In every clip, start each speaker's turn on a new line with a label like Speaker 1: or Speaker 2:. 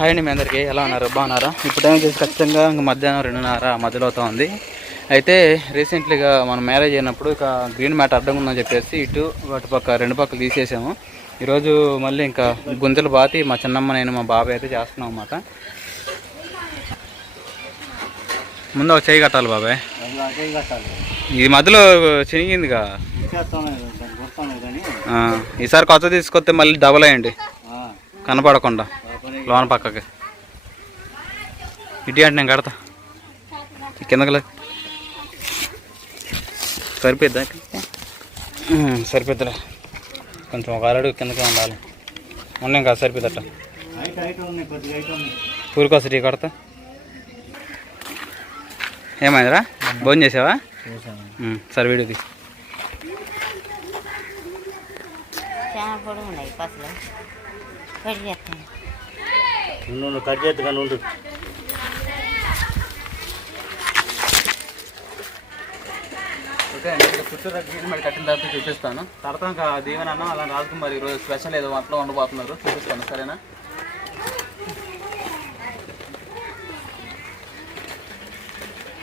Speaker 1: Hi అండి మీ అందరికీ. ఎలా ఉన్నారు? బాగున్నారా? ఇప్పుడు టైం చేసి ఖచ్చితంగా ఇంక మధ్యాహ్నం రెండున్నర మధ్యలో అవుతా ఉంది అయితే రీసెంట్లీగా మనం మ్యారేజ్ అయినప్పుడు ఇక గ్రీన్ మ్యాట్ అడ్డం ఉందని చెప్పేసి ఇటు అటు పక్క రెండు పక్కలు తీసేసాము. ఈరోజు మళ్ళీ ఇంకా గుంతలు బాతి మా చిన్నమ్మ నేను మా బాబాయ్ అయితే చేస్తున్నాం అన్నమాట. ముందు ఒక చేయి కట్టాలి బాబాయ్. ఈ మధ్యలో చినిగిందిగా. ఈసారి కొత్త తీసుకొస్తే మళ్ళీ డబల్ అయ్యండి. కనపడకుండా లోన పక్కకి. ఇటు అంటే నేను కడతా. కిందకి సరిపోద్దా ఉమ్, కొంచెం ఒక అరడు కిందకే ఉండాలి. ఉన్నాం కాదు సరిపోద్దట ఊరికొస్తే టీ కడతా. ఏమైందిరా? భోజనం చేసావా? సరే వీడియో తీసి
Speaker 2: చాలా ఉన్నాయి కట్ చేస్తాను.
Speaker 1: నువ్వు కట్ చేద్దుగా ఉండు. ఓకే అండి మరి కట్టిన తర్వాత చూపిస్తాను. తర్వాత ఇంకా దీవెనన్న అలా రాజకుమారి ఈరోజు స్పెషల్ ఏదో వంటలో వండబోతున్నారు. చూపిస్తాను సరేనా?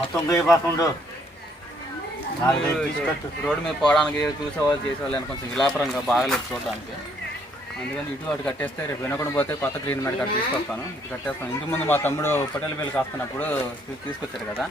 Speaker 1: మొత్తం పోయి పాకుండు నాలుగైదు తీసుకొట్టు రోడ్డు మీద పోవడానికి చూసేవాళ్ళు చేసేవాళ్ళు కొంచెం విలాపరంగా బాగలేదు చూడడానికి. అందుకని ఇటు అటు కట్టేస్తే రేపు వినకుండా పోతే కొత్త గ్రీన్ మ్యాట్ కట్టి తీసుకొస్తాను. ఇటు కట్టేస్తాను. ఇంటి ముందు మా తమ్ముడు పటేల్ బిల్లు కాస్తున్నప్పుడు తీసుకొచ్చారు కదా.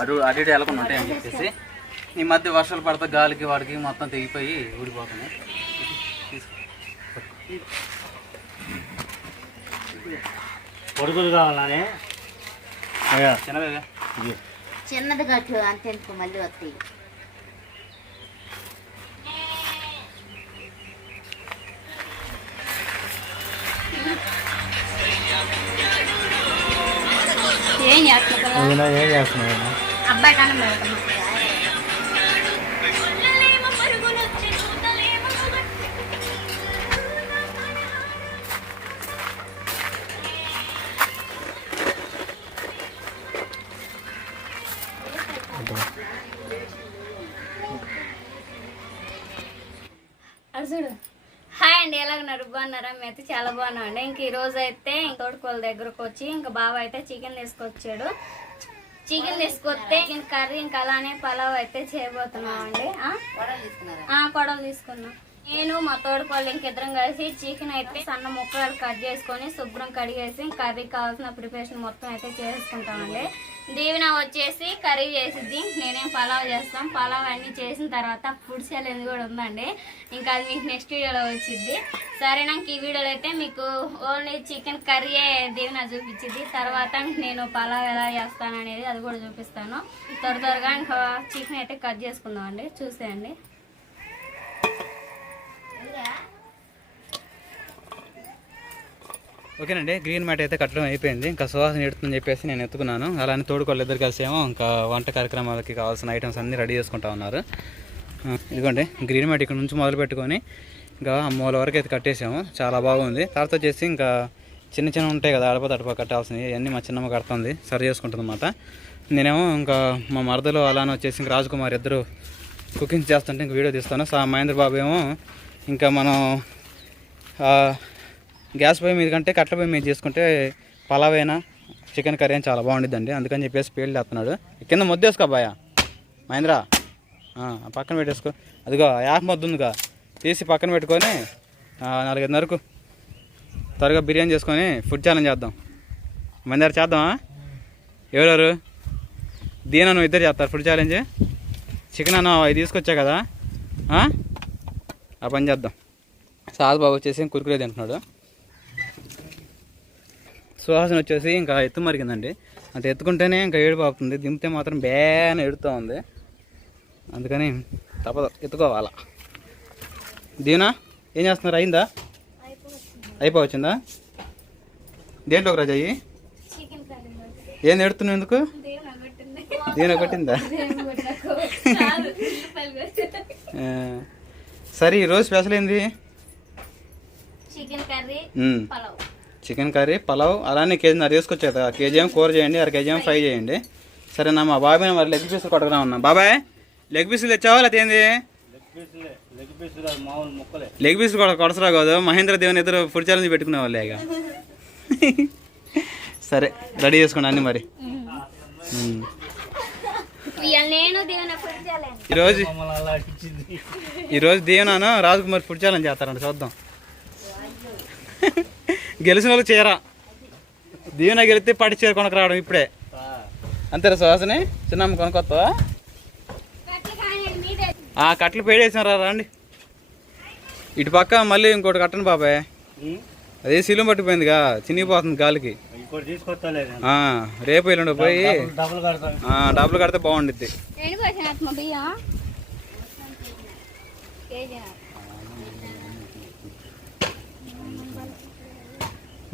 Speaker 1: అటు అటు ఇటు వెళ్ళకుండా ఉంటాయని చెప్పేసి ఈ మధ్య వర్షాలు పడితే గాలికి వాడికి మొత్తం తెగిపోయి ఊడిపోతున్నాయి. పొడుగులు కావాలని.
Speaker 2: చిన్నది కట్టు అంతెందుకు మళ్ళీ వస్తాయి. ఏం చేస్తున్నావు? అబ్బాయి కన్నా బాగున్నారా? మేమైతే చాలా బాగున్నాం అండి ఇంక ఈ రోజు అయితే తోడుకోళ్ళ దగ్గరకు వచ్చి ఇంకా బావ అయితే చికెన్ తీసుకొచ్చాడు. చికెన్ తీసుకొస్తే చికెన్ కర్రీ ఇంకా అలానే పలావ్ అయితే చేయబోతున్నాం అండి
Speaker 3: కొడలు తీసుకున్నాం.
Speaker 2: నేను మా తోడుకోళ్ళు ఇంకిద్దరం కలిసి చికెన్ అయితే సన్న ముక్కలు కట్ చేసుకొని శుభ్రం కడిగేసి కర్రీ కావాల్సిన ప్రిపరేషన్ మొత్తం అయితే చేసుకుంటామండి. దీవెన వచ్చేసి కర్రీ చేసిద్ది. నేనేం పలావ్ చేస్తాం. పలావ్ అన్ని చేసిన తర్వాత ఫుడ్ ఛాలెంజ్ కూడా ఉందండి. ఇంకా అది మీకు నెక్స్ట్ వీడియోలో వచ్చింది సరే నాకు ఈ వీడియోలో అయితే మీకు ఓన్లీ చికెన్ కర్రీయే దీవెన చూపించింది తర్వాత నేను పలావ్ ఎలా చేస్తాను అనేది అది కూడా చూపిస్తాను. త్వర త్వరగా ఇంకా చికెన్ అయితే కట్ చేసుకుందాం అండి చూసేయండి.
Speaker 1: ఓకేనండి గ్రీన్ మ్యాట్ అయితే కట్టడం అయిపోయింది. ఇంకా సువాసన ఎడుతుందని చెప్పేసి నేను ఎత్తుకున్నాను. అలానే తోడుకోళ్ళు ఇద్దరు కలిసి ఏమో ఇంకా వంట కార్యక్రమాలకి కావాల్సిన ఐటమ్స్ అన్నీ రెడీ చేసుకుంటా ఉన్నారు. ఇదిగోండి గ్రీన్ మ్యాట్ ఇక్కడ నుంచి మొదలు పెట్టుకొని ఇంకా మూల వరకు అయితే కట్టేసాము. చాలా బాగుంది. తర్వాత వచ్చేసి ఇంకా చిన్న చిన్న ఉంటాయి కదా అడప తడప కట్టాల్సినవి ఇవన్నీ మా చిన్నమ్మ కడుతుంది సరి చేసుకుంటుందన్నమాట. నేనేమో ఇంకా మా మరదలు అలానే వచ్చేసి ఇంకా రాజకుమార్ ఇద్దరు కుకింగ్ చేస్తుంటే ఇంక వీడియో తీస్తాను. సా మహేంద్ర బాబు ఏమో ఇంకా మనం గ్యాస్ పొయ్యి మీద కంటే కట్టెల పొయ్యి మీద చేసుకుంటే పలావైనా చికెన్ కర్రీ అని చాలా బాగుండిద్దండి. అందుకని చెప్పేసి పేళ్ళు చేస్తున్నాడు కింద మొద్దు వేసుకో బాయా మహేంద్ర. పక్కన పెట్టేసుకో. అదిగో యాప్ మొద్దు ఉందిగా. తీసి పక్కన పెట్టుకొని ఆ, నాలుగైదున్నరకు త్వరగా బిర్యానీ చేసుకొని ఫుడ్ ఛాలెంజ్ చేద్దాం. మహేంద్ర చేద్దామా? ఎవరెవరు? దీనా నువ్వు ఇద్దరు చేస్తారు ఫుడ్ ఛాలెంజ్. చికెన్ అన్న అవి తీసుకొచ్చా కదా? ఆ? పని చేద్దాం. సాద్ బాబు వచ్చేసి కురుకురే తింటున్నాడు. సుహాసన వచ్చేసి ఇంకా ఎత్తు మరిగిందండి. అంటే ఎత్తుకుంటేనే ఇంకా ఏడుపు అవుతుంది దింపితే మాత్రం బేన ఎడుతూ ఉంది. అందుకని తప్పదు ఎత్తుకోవాలా. దీనా ఏం చేస్తున్నారు? అయిందా? అయిపోవచ్చిందా? దేంట్లోకి రాజా అయ్యి? ఏం ఎడుతున్నావు ఎందుకు? దీని కొట్టిందా? సరే ఈరోజు స్పెషల్ ఏంది?
Speaker 2: Chicken curry
Speaker 1: chicken curry pulao అలానే కేజీ నర తీసుకొచ్చా కదా. కేజీ ఏం కూర చేయండి అర కేజీ ఏం ఫ్రై చేయండి. సరేనా మా బాబాయ్ మరి లెగ్ పీసులు కొట్టకురా ఉన్నా. బాబాయ్ లెగ్ పీసులు తెచ్చావా లేకపోతే ఏంది? లెగ్ పీసులే కూడా కొడసరా కాదు. మహేంద్ర దేవన్ ఇద్దరు ఫుడ్ ఛాలెంజ్ పెట్టుకునే వాళ్ళే ఇక. సరే రెడీ చేసుకోండి అన్ని మరి. ఈరోజు ఈరోజు దీవెనాను రాజకుమారి ఫుడ్ ఛాలెంజ్ చేస్తారంట చూద్దాం. గెలిచిన వాళ్ళు చీర. దీవెన గెలిస్తే పట్టి చీర కొనకు రావడం ఇప్పుడే. అంతేరా సుహాసిని? చిన్నమ్మ కొనుక్కొస్తావా? ఆ కట్టలు పేడేసాం రా రండి. ఇటు పక్క మళ్ళీ ఇంకోటి కట్టండి బాబాయ్? అదే శిలం పట్టిపోయిందిగా చినిగిపోతుంది గాలికి. రేపు ఎల్లుండి పోయి డబ్బులు కడితే బాగుండిద్ది.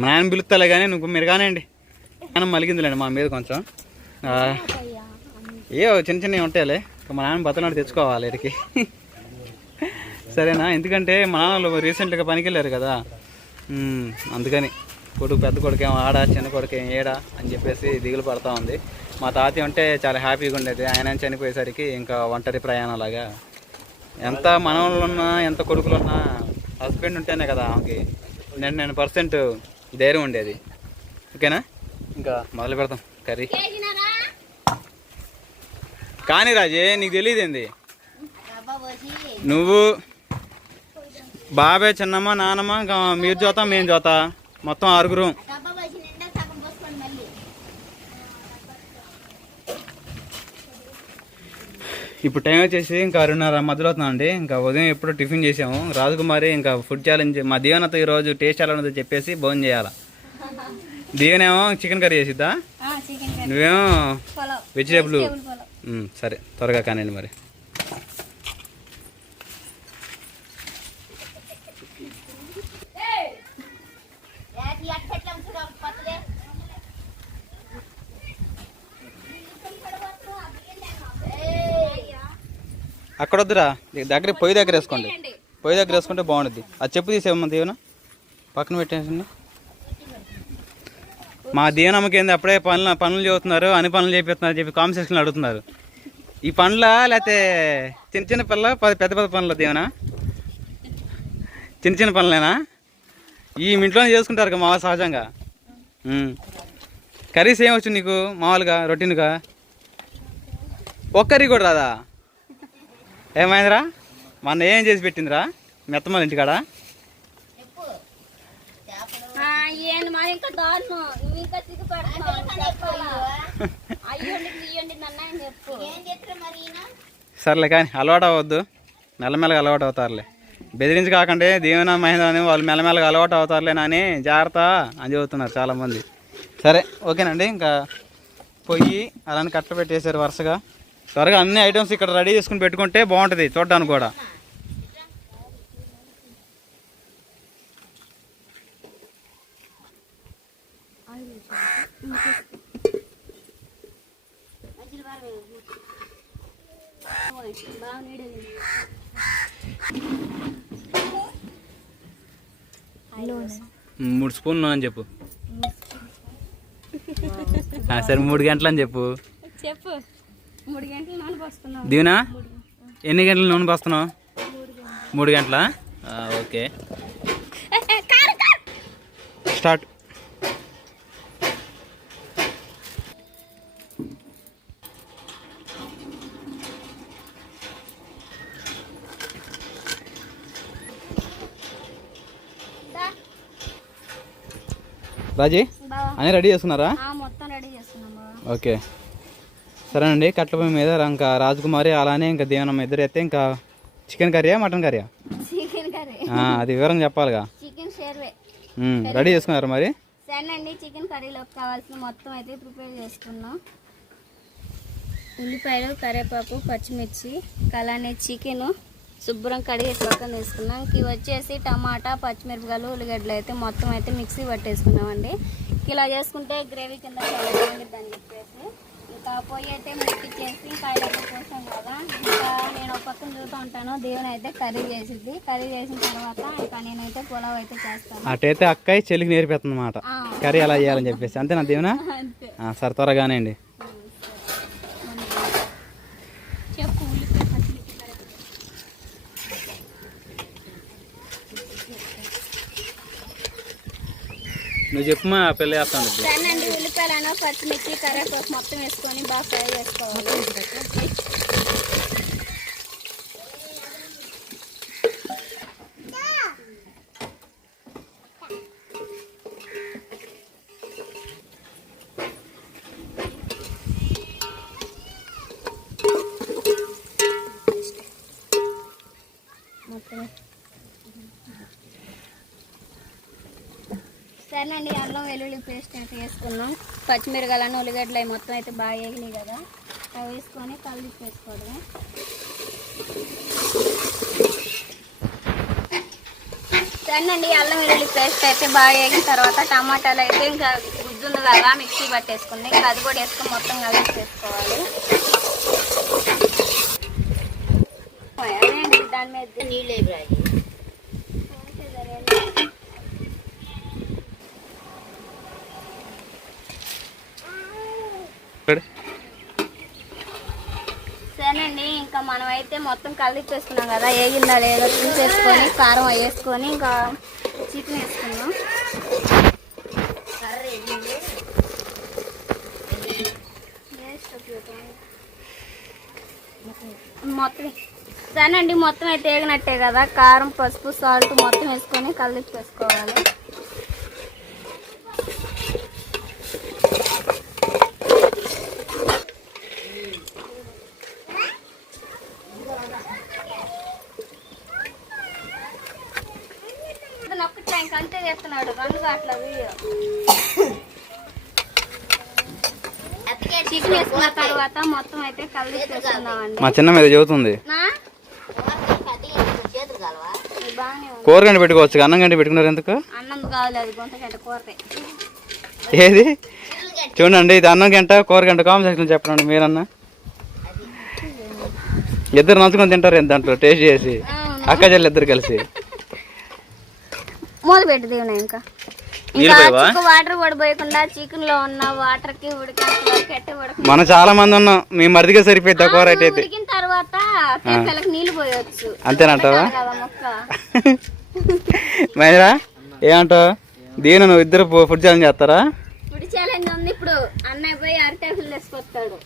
Speaker 1: మా నాన్న పిలుస్తాలే కానీ నువ్వు మీరు కానివ్వండి. నాన్న మలిగిందిలేండి మా మీద కొంచెం. ఏవో చిన్న చిన్నవి ఉంటాయిలే. మా నాన్న బతనాడు తెచ్చుకోవాలి ఇక్కడికి. సరేనా? ఎందుకంటే మా నాన్న రీసెంట్గా పనికి వెళ్ళారు కదా అందుకని. కొడుకు పెద్ద కొడుకేం ఆడ చిన్న కొడుకేం ఏడా అని చెప్పేసి దిగులు పడతా ఉంది. మా తాతయ్య ఉంటే చాలా హ్యాపీగా ఉండేది. ఆయన చనిపోయేసరికి ఇంకా ఒంటరి ప్రయాణంలాగా ఎంత మనవళ్ళు ఉన్నా ఎంత కొడుకులు ఉన్నా హస్బెండ్ ఉంటేనే కదా ఆమెకి. నేను నేను పర్సెంట్ ధైర్యం ఉండేది ఓకేనా? ఇంకా. మొదలు పెడతాం. కర్రీ. కేజీనారా కానీ రాజే నీకు తెలియదేంది నువ్వు బాబాయ్ చిన్నమ్మ నాన్నమ్మ ఇంకా మీరు జోతా మేము జోతా మొత్తం ఆరుగురు. ఇప్పుడు టైం వచ్చేసి ఇంకా ఆరున్నర మధ్యలో అవుతుందండి ఇంకా ఉదయం ఎప్పుడు టిఫిన్ చేసాము రాజకుమారి ఇంకా ఫుడ్ ఛాలెంజ్ మా దీవెనతో ఈరోజు టేస్ట్ ఎలా ఉందో చెప్పేసి భోజనం చేయాలి? దీవెనేమో చికెన్ కర్రీ చేసిద్దా? నువ్వేమో వెజిటేబుల్ సరే త్వరగా కానివ్వండి మరి. అక్కడ వద్దురా దగ్గర పొయ్యి దగ్గర వేసుకోండి. పొయ్యి దగ్గర వేసుకుంటే బాగుంటుంది అది చెప్పు తీసేవమ్మా దీవెన. పక్కన పెట్టేసండి మా దీవెనమ్మకి ఏంది అప్పుడే పనులు పనులు చదువుతున్నారు అన్ని పనులు చేపిస్తున్నారు చెప్పి కామెంట్ సెక్షన్లో అడుగుతున్నారు. ఈ పనుల లేకపోతే చిన్న చిన్న పనుల పెద్ద పెద్ద పనుల దీవెన? చిన్న చిన్న పనులేనా? ఈ ఇంట్లోనే చేసుకుంటారు కదా మామూలు సహజంగా. కర్రీస్ ఏం వచ్చు నీకు? మామూలుగా రొటీన్గా? ఒక్క కర్రీ కూడా రాదా? ఏమైందిరా? మొన్న ఏం చేసి పెట్టిందిరా? మెత్తమల ఇంటికాడ? సర్లే కానీ అలవాటు అవ్వద్దు మెల్లమెల్లగా అలవాటు అవుతారులే బెదిరించి కాకండి దీవెన మహేంద్ర అని వాళ్ళు మెల్లమెల్లగా అలవాటు అవుతారులే అని జాగ్రత్త అని చెబుతున్నారు చాలామంది. సరే ఓకేనండి. ఇంకా పొయ్యి అలానే కట్ట పెట్టేశారు వరుసగా. త్వరగా అన్ని ఐటమ్స్ ఇక్కడ రెడీ చేసుకుని పెట్టుకుంటే బాగుంటుంది చూడడానికి కూడా. మూడు స్పూన్లు అని చెప్పు. సరే మూడు గంటలు అని చెప్పు. చెప్పు. దీవెనా? ఎన్ని గంటలు నూనె పోస్తున్నావు? మూడు గంటల? ఓకే. స్టార్ట్. రాజీ?
Speaker 2: అన్నీ రెడీ చేసుకున్నారా? ఆ, మొత్తం రెడీ చేస్తున్నాం
Speaker 1: బావా. ఓకే. సరేనండి కట్ల పొయ్యి మీద ఇంకా రాజకుమారి అలానే ఇంకా దీవెనమ్మ ఇద్దరు అయితే ఇంకా చికెన్ కర్రీయా మటన్ కర్రీయా
Speaker 2: చికెన్ కర్రీ.
Speaker 1: ఆ, అది వివరం చెప్పాలిగా? రెడీ చేసుకున్నారా మరి?
Speaker 2: సరే అండి చికెన్ కర్రీలోకి కావాల్సిన మొత్తం అయితే ప్రిపేర్ చేసుకున్నాం. ఉల్లిపాయలు కరివేపాకు పచ్చిమిర్చి అలానే చికెన్ శుభ్రం కడిగేసి పక్కన తీసుకున్నాం. ఇంక ఇవి వచ్చేసి టమాటా పచ్చిమిరపకాయలు ఉల్లిగడ్డలు అయితే మొత్తం అయితే మిక్సీ పట్టేసుకున్నామండి. ఇలా చేసుకుంటే గ్రేవీ కింద చాలా చెప్పేసి ఇంకా పొయ్యి అయితే ముట్టించేసి ఇలా పోసాం కదా. ఇంకా నేను ఒక పక్కన చూస్తూ ఉంటాను. దేవుని అయితే కర్రీ చేసిద్ది. కర్రీ చేసిన తర్వాత ఇంకా నేనైతే పులావ్ అయితే చేస్తాను.
Speaker 1: అటైతే అక్కయ్య చెల్లికి నేర్పిస్తుంది అన్నమాట ఆ, కర్రీ ఎలా చేయాలని చెప్పేసి. అంతేనా దీవెనా? సరే త్వరగానే అండి నువ్వు చెప్పు మా పిల్ల చేస్తాను
Speaker 2: సరేనండి. ఉల్లిపాయ ఉల్లిపాయలను పచ్చిమిర్చి కరేపాకు మొత్తం వేసుకొని బాగా ఫ్రై చేసుకోవాలి. సరేనండి అల్లం వెల్లుల్లి పేస్ట్ అయితే వేసుకున్నాం. పచ్చిమిరకాయలను ఉల్లిగడ్డలు అవి మొత్తం అయితే బాగా వేగినాయి కదా. అవి వేసుకొని కలిపి వేసుకోవడమే. సరేనండి అల్లం వెల్లుల్లి పేస్ట్ అయితే బాగా వేగిన తర్వాత టమాటాలు అయితే ఇంకా గుజ్జుంది కదా మిక్సీ పట్టేసుకుంది. ఇంకా అది కూడా వేసుకొని మొత్తం కలిపి చేసుకోవాలి అదేంటి దాని మీద నీళ్ళు సరేనండి ఇంకా మనం అయితే మొత్తం కలిపి వేసుకున్నాం కదా ఏగిందా లేదో చూసేసుకొని కారం వేసుకొని ఇంకా చికెన్ వేసుకున్నాం మొత్తం సరేనండి మొత్తం అయితే వేగినట్టే కదా కారం పసుపు సాల్ట్ మొత్తం వేసుకొని కలిపి వేసుకోవాలి ఇతను ఒక్కటే ఇంక అంతే చేస్తున్నాడు రెండు అట్లా వీడియో చికెన్ వేసుకున్న తర్వాత మొత్తం అయితే వేసుకుందామండి
Speaker 1: మా చిన్న మీద ఉంది కూర గంట పెట్టుకోవచ్చు అన్నం గంట పెట్టుకున్నారు ఎందుకు? అన్నం కావాలి కూరతే ఏది? చూడండి ఇది అన్నం గంట కూర గంట కాంబినేషన్ చెప్పండి మీరన్నా. ఇద్దరు నంచుకొని తింటారు ఏంటి దాంట్లో? టేస్ట్ చేసి. అక్క చెల్లి ఇద్దరు కలిసి.
Speaker 2: దీవెన ఇంకా? వాటర్ పడిపోయకుండా చికెన్లో ఉన్న వాటర్కి ఉడక.
Speaker 1: మనం చాలా మంది ఉన్నాం. మీ మరిదిగా సరిపోద్ది ఆ కూర అయితే ఉడికిన తర్వాత పోయొచ్చు. అంతేనంటావా? మేరా ఏమంటావు? దీని నువ్వు ఇద్దరు ఫుడ్ ఛాలెంజ్ చేస్తారా?
Speaker 2: ఇప్పుడు ఛాలెంజ్ ఉంది. ఇప్పుడు అన్నయ్య పోయి అరటాకులు తీసుకొస్తాడు.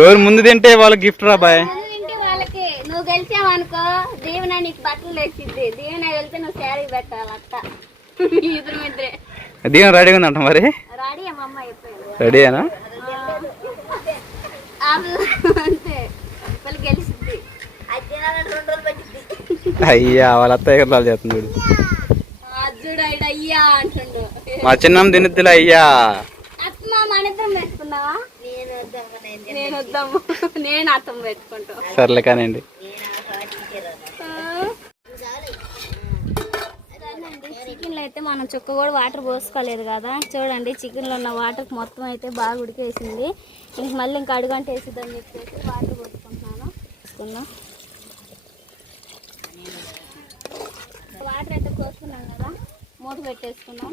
Speaker 1: ఎవరు ముందు తింటే వాళ్ళకి గిఫ్ట్ రా బాయ్?
Speaker 2: నువ్వు గెలిచావనుకో దీవెన నీకు బట్టలు తెచ్చిద్ది. దీవెన వెళ్తే నువ్వు శారీ పెట్టాలి అట్ట
Speaker 1: ఇద్దరు ఇద్దరే దీని రెడీగా ఉందంట మరి? రాడి అంతే. వాళ్ళు గెలిచింది అయ్యా వాళ్ళ అత్తయ్య గారు చేస్తుంది మా చిన్నం తినిద్దులే అయ్యా.
Speaker 2: నేను వద్దాము నేను అర్థం పెట్టుకుంటా.
Speaker 1: సర్లే కానివ్వండి
Speaker 2: చికెన్లో అయితే మనం చుక్క కూడా వాటర్ పోసుకోలేదు కదా. చూడండి చికెన్లో ఉన్న వాటర్ మొత్తం అయితే బాగా ఉడికేసింది. ఇంక మళ్ళీ ఇంకా అడుగంట వేసిద్దని చెప్పేసి వాటర్ పోసుకుంటున్నాను. పోసుకున్నాం వాటర్ అయితే పోసుకున్నాం కదా.
Speaker 4: మూత పెట్టేసుకున్నాం